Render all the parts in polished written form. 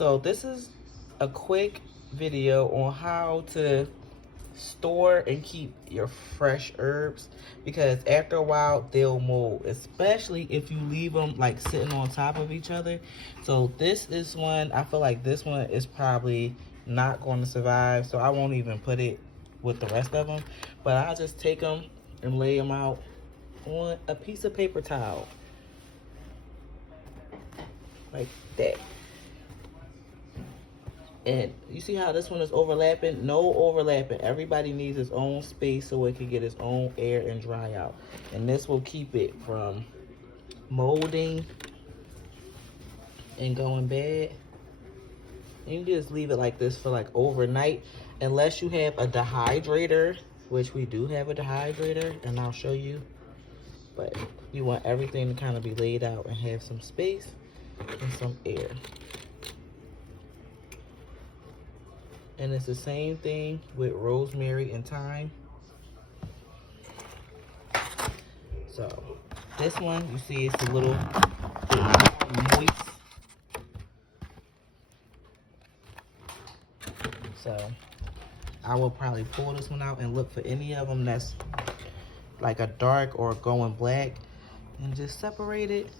So this is a quick video on how to store and keep your fresh herbs, because after a while they'll mold, especially if you leave them like sitting on top of each other. So this is one, I feel like this one is probably not going to survive, so I won't even put it with the rest of them, but I'll just take them and lay them out on a piece of paper towel like that. And you see how this one is overlapping? No overlapping. Everybody needs its own space so it can get its own air and dry out. And this will keep it from molding and going bad. And you just leave it like this for like overnight, unless you have a dehydrator, which we do have a dehydrator, and I'll show you. But you want everything to kind of be laid out and have some space and some air. And it's the same thing with rosemary and thyme. So this one, you see it's a little moist. So I will probably pull this one out and look for any of them that's like a dark or going black and just separate it.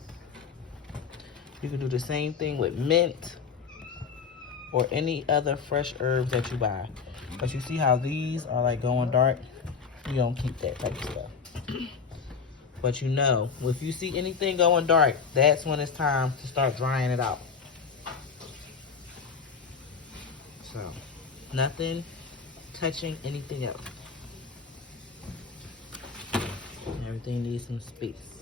You can do the same thing with mint or any other fresh herbs that you buy. But you see how these are like going dark? You don't keep that type of stuff. But you know, if you see anything going dark, that's when it's time to start drying it out. So, nothing touching anything else. Everything needs some space.